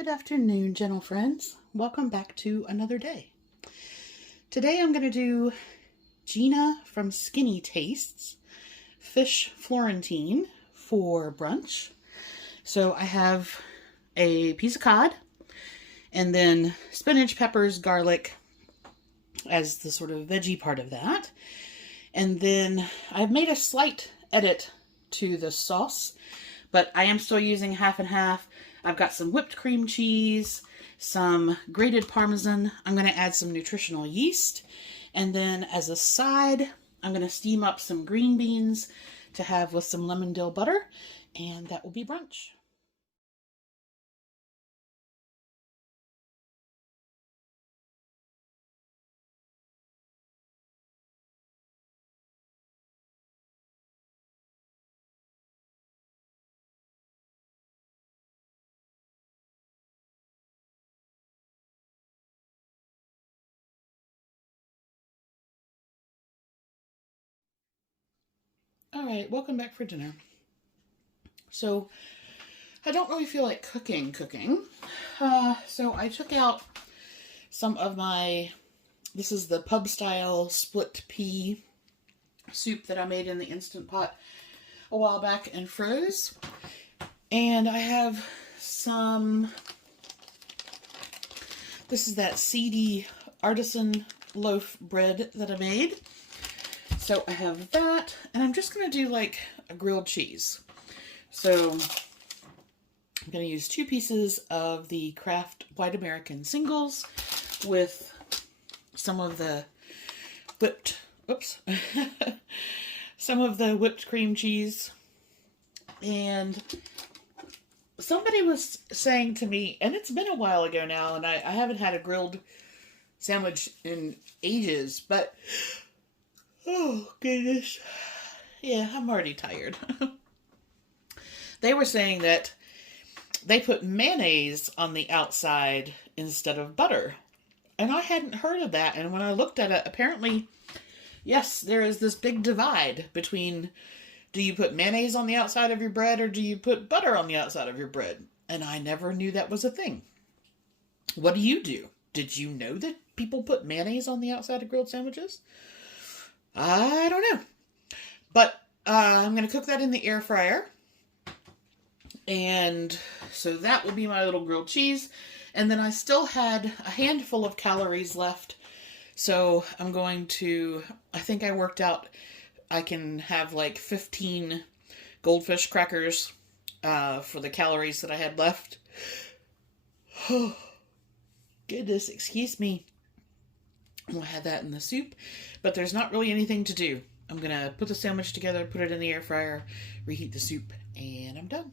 Good afternoon, gentle friends. Welcome back to another day. Today I'm going to do Gina from SKINNYTASTE fish Florentine for brunch. So I have a piece of cod and then spinach, peppers, garlic as the sort of veggie part of that. And then I've made a slight edit to the sauce, but I am still using half and half. I've got some whipped cream cheese, some grated Parmesan. I'm going to add some nutritional yeast. And then as a side, I'm going to steam up some green beans to have with some lemon dill butter. And that will be brunch. All right, welcome back for dinner. So I don't really feel like cooking. So I took out some of this is the pub style split pea soup that I made in the Instant Pot a while back and froze. And I have this is that seedy artisan loaf bread that I made. So I have that, and I'm just going to do like a grilled cheese. So I'm going to use 2 pieces of the Kraft White American Singles with some of the some of the whipped cream cheese. And somebody was saying to me, and it's been a while ago now, and I haven't had a grilled sandwich in ages, but oh, goodness. Yeah, I'm already tired. They were saying that they put mayonnaise on the outside instead of butter. And I hadn't heard of that. And when I looked at it, apparently, yes, there is this big divide between, do you put mayonnaise on the outside of your bread or do you put butter on the outside of your bread? And I never knew that was a thing. What do you do? Did you know that people put mayonnaise on the outside of grilled sandwiches? I don't know. But I'm going to cook that in the air fryer. And so that will be my little grilled cheese. And then I still had a handful of calories left. So I'm going to, I think I worked out, I can have like 15 goldfish crackers for the calories that I had left. Oh, goodness, excuse me. We'll have that in the soup, but there's not really anything to do. I'm going to put the sandwich together, put it in the air fryer, reheat the soup, and I'm done.